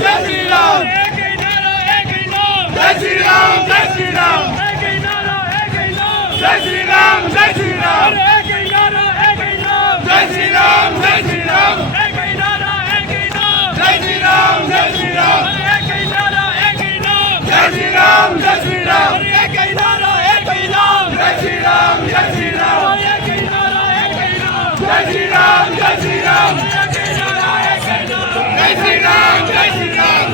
जय श्री राम एक ही नारा एक ही नाम जय श्री राम जय श्री राम एक ही नारा एक ही नाम जय श्री राम जय श्री राम एक ही नारा एक ही नाम जय श्री राम जय श्री राम एक ही नारा एक ही नाम जय श्री राम जय श्री राम एक ही नारा एक ही नाम जय श्री राम जय श्री राम एक ही नारा एक ही नाम जय श्री राम जय श्री राम एक ही नारा एक ही नाम जय श्री राम जय श्री राम एक ही नारा एक ही नाम जय श्री राम जय श्री राम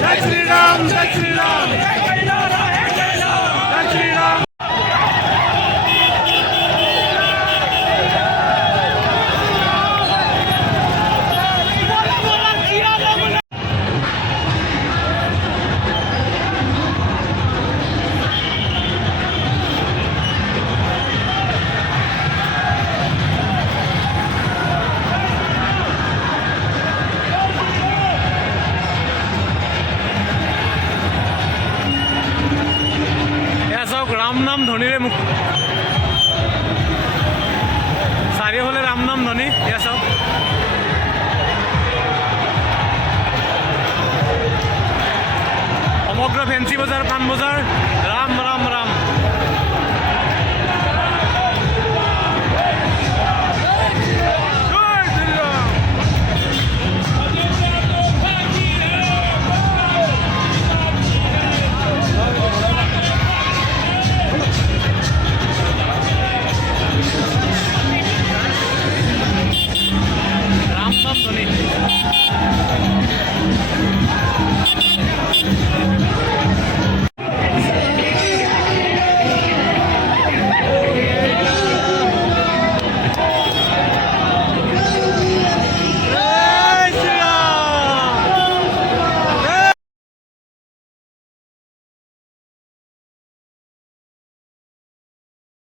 जय श्री राम जय श्री राम एक ही नारा एक ही नाम जय श्री राम राम नाम ध्वनिरे मुख चारिওফালে राम नाम ध्वनि या सब समग्र फैंसी बजार पान बजार